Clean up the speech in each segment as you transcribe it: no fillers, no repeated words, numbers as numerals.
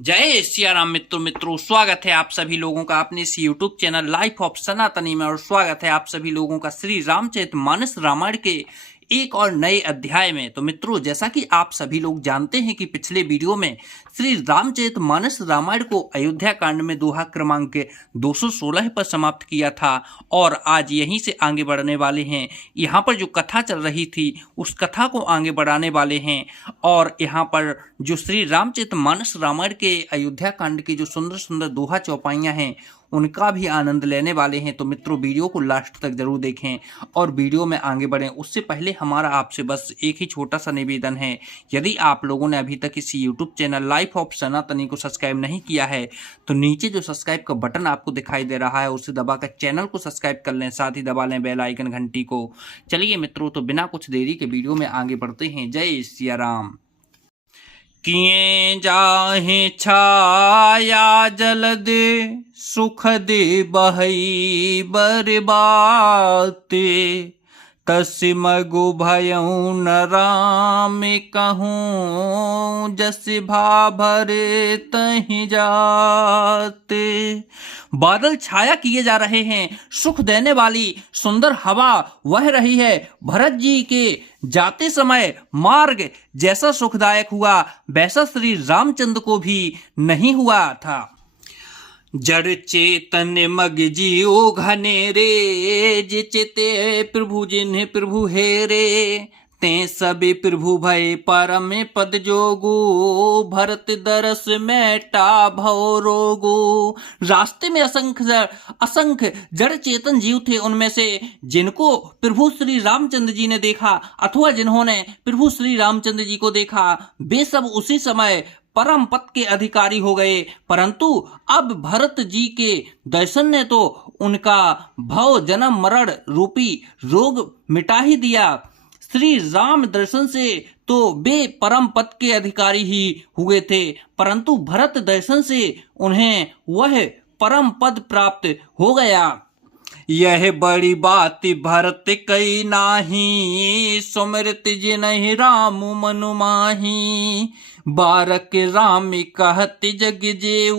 जय सिया राम मित्रों स्वागत है आप सभी लोगों का अपने इस यूट्यूब चैनल लाइफ ऑफ सनातनी में। और स्वागत है आप सभी लोगों का श्री रामचरितमानस रामायण के एक और नए अध्याय में। तो मित्रों, जैसा कि आप सभी लोग जानते हैं कि पिछले वीडियो में श्री रामचरितमानस रामायण को अयोध्या कांड में दोहा क्रमांक 216 पर समाप्त किया था और आज यहीं से आगे बढ़ने वाले हैं। यहाँ पर जो कथा चल रही थी उस कथा को आगे बढ़ाने वाले हैं और यहाँ पर जो श्री रामचरितमानस रामायण के अयोध्या कांड की जो सुंदर सुंदर दोहा चौपाइयाँ हैं उनका भी आनंद लेने वाले हैं। तो मित्रों, वीडियो को लास्ट तक जरूर देखें और वीडियो में आगे बढ़ें। उससे पहले हमारा आपसे बस एक ही छोटा सा निवेदन है, यदि आप लोगों ने अभी तक इस यूट्यूब चैनल लाइफ ऑफ सनातनी को सब्सक्राइब नहीं किया है तो नीचे जो सब्सक्राइब का बटन आपको दिखाई दे रहा है उसे दबाकर चैनल को सब्सक्राइब कर लें, साथ ही दबा लें बेल आइकन घंटी को। चलिए मित्रों, तो बिना कुछ देरी के वीडियो में आगे बढ़ते हैं। जय सिया राम। किए जाहे छाया जलद सुखद बहई बरबाते, तस मगु भयउ न राम कहूँ, जस भाभर तहि जाते। बादल छाया किए जा रहे हैं, सुख देने वाली सुंदर हवा वह रही है। भरत जी के जाते समय मार्ग जैसा सुखदायक हुआ वैसा श्री रामचंद्र को भी नहीं हुआ था। जड़ चेतन मग जियो घनेरे, जिचिते प्रभु जिन्हें प्रभु हेरे, ते सबे प्रभु भय परम पद जोगो, भरत दरस मेटा भव रोगो। रास्ते में असंख्य जड़ चेतन जीव थे, उनमें से जिनको प्रभु श्री रामचंद्र जी ने देखा अथवा जिन्होंने प्रभु श्री रामचंद्र जी को देखा वे सब उसी समय परम पद के अधिकारी हो गए। परंतु अब भरत जी के दर्शन ने तो उनका भव जन्म मरण रूपी रोग मिटा ही दिया। श्री राम दर्शन से तो वे परम पद के अधिकारी ही हुए थे, परंतु भरत दर्शन से उन्हें वह परम पद प्राप्त हो गया। यह बड़ी बात भरत कई नाही, सुमिरत जिनहि राम मनु माही, बारक राम कहत जग जेऊ,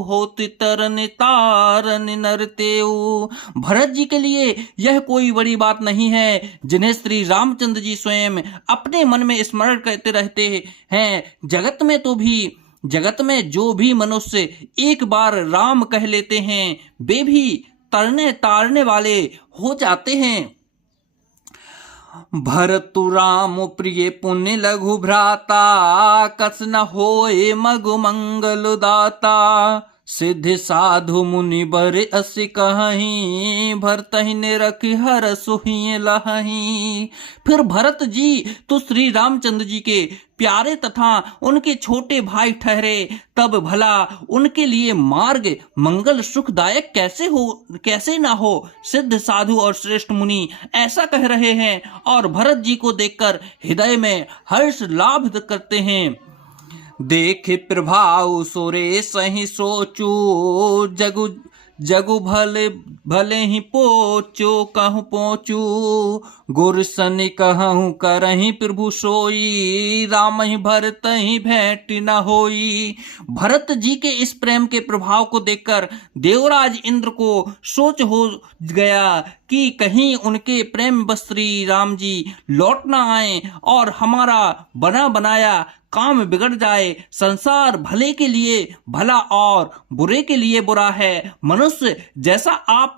होत तरन तारन नर तेऊ। भरत जी के लिए यह कोई बड़ी बात नहीं है जिन्हें श्री रामचंद्र जी स्वयं अपने मन में स्मरण करते रहते हैं। जगत में जो भी मनुष्य एक बार राम कह लेते हैं वे भी तरने तारने वाले हो जाते हैं। भरतु राम प्रिय पुण्य लघु भ्राता, कस न होए मगु मंगल दाता, सिद्ध साधु मुनि बर अस कहीं, भरतहि ने रखी हर सुहिए लहही। फिर भरत जी तो श्री रामचंद्र जी के प्यारे तथा उनके छोटे भाई ठहरे, तब भला उनके लिए मार्ग मंगल सुखदायक कैसे ना हो। सिद्ध साधु और श्रेष्ठ मुनि ऐसा कह रहे हैं और भरत जी को देखकर हृदय में हर्ष लाभ करते हैं। देख प्रभाव सुरे सही सोचू, जगु भले ही पोचो कहूँ पोचू, गुर सन कहूँ करही प्रभु सोई, राम ही भरत ही भेंट न होई। भरत जी के इस प्रेम के प्रभाव को देखकर देवराज इंद्र को सोच हो गया कि कहीं उनके प्रेम बस श्री राम जी लौट ना आए और हमारा बना बनाया काम बिगड़ जाए। संसार भले के लिए भला और बुरे के लिए बुरा है। मनुष्य जैसा आप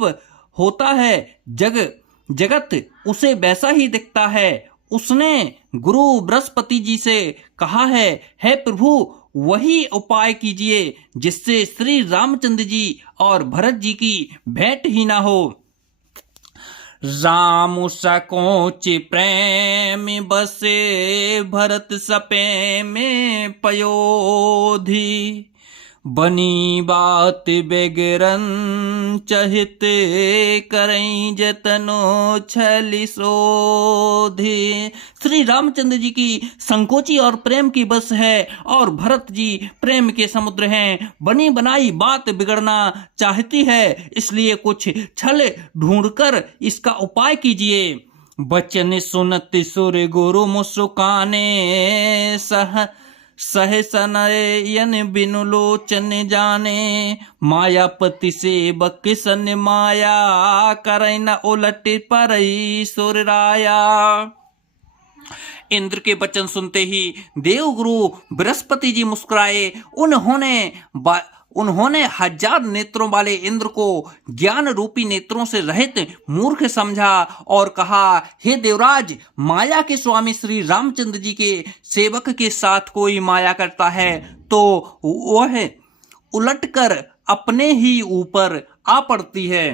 होता है जगत उसे वैसा ही दिखता है। उसने गुरु बृहस्पति जी से कहा है प्रभु वही उपाय कीजिए जिससे श्री रामचंद्र जी और भरत जी की भेंट ही ना हो। राम सकोच प्रेम बसे, भरत सपे में पयोधी, बनी बात बेगरन चहित, करई जतनो छली सोधी। श्री रामचंद्र जी की संकोची और प्रेम की बस है और भरत जी प्रेम के समुद्र हैं। बनी बनाई बात बिगड़ना चाहती है, इसलिए कुछ छल ढूंढकर इसका उपाय कीजिए। बचन सुनत सुर गुरु मुस्काने, सहसा नयन बिनु लोचन जाने, मायापति सेवक सन माया, करई न उलट परई सुर राया। इंद्र के वचन सुनते ही देवगुरु बृहस्पति जी मुस्कुराए। उन्होंने हजार नेत्रों वाले इंद्र को ज्ञान रूपी नेत्रों से रहित मूर्ख समझा और कहा, हे देवराज, माया के स्वामी श्री रामचंद्र जी के सेवक के साथ कोई माया करता है तो वह उलटकर अपने ही ऊपर आ पड़ती है।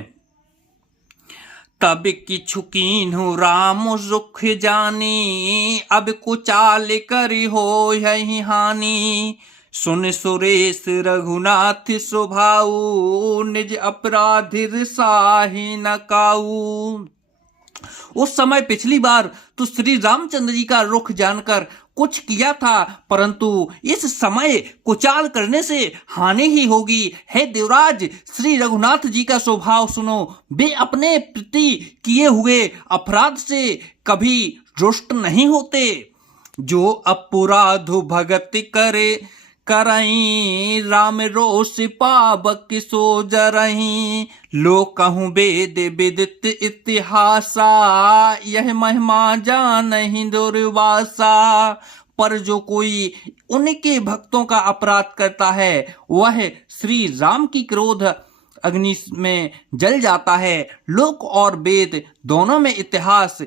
तब किछु कीन्हु राम सुख जानी, अब कुचाल करी हो यही हानि। सुन सुरेश रघुनाथ स्वभाऊ, निज अपराधिर साही न काऊ। उस समय पिछली बार तो श्री रामचंद्र जी का रुख जानकर कुछ किया था, परंतु इस समय कुचाल करने से हानि ही होगी। हे देवराज, श्री रघुनाथ जी का स्वभाव सुनो। वे अपने प्रति किए हुए अपराध से कभी रुष्ट नहीं होते। जो अपराध भगत करे करई, राम रोष पावक सो जरही। लोक कहूँ वेद विदित इतिहासा, यह महिमा जानहि दुर्वासा। पर जो कोई उनके भक्तों का अपराध करता है वह श्री राम की क्रोध अग्नि में जल जाता है। लोक और वेद दोनों में इतिहास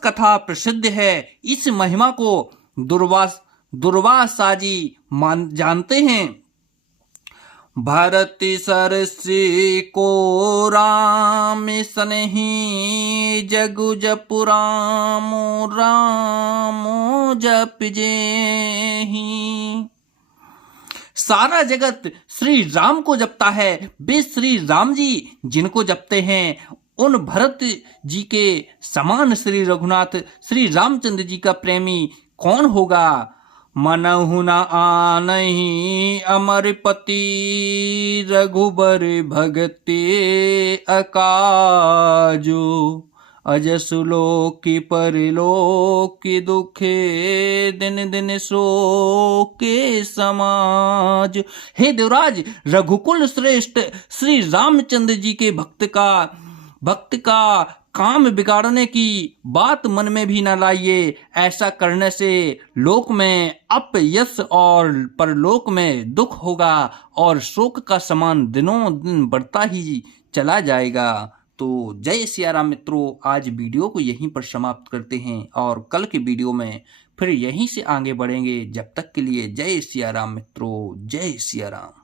कथा प्रसिद्ध है। इस महिमा को दुर्वासा जी जानते हैं। भरत सरसी को राम सनहि, जगु जपु रामो रामो जप जेहि। सारा जगत श्री राम को जपता है। वे श्री राम जी जिनको जपते हैं उन भरत जी के समान श्री रघुनाथ श्री रामचंद्र जी का प्रेमी कौन होगा। मनहु न आनहि अमरपति, रघुबर भगते अकाजो। अजसु लोकी परलोकी दुखे, दिन दिन शोके समाज। हे देवराज, रघुकुल श्रेष्ठ श्री रामचंद्र जी के भक्त का काम बिगाड़ने की बात मन में भी न लाइए। ऐसा करने से लोक में अपयश और परलोक में दुख होगा और शोक का समान दिनों दिन बढ़ता ही चला जाएगा। तो जय सिया राम मित्रों, आज वीडियो को यहीं पर समाप्त करते हैं और कल के वीडियो में फिर यहीं से आगे बढ़ेंगे। जब तक के लिए जय सिया राम मित्रों, जय सिया राम।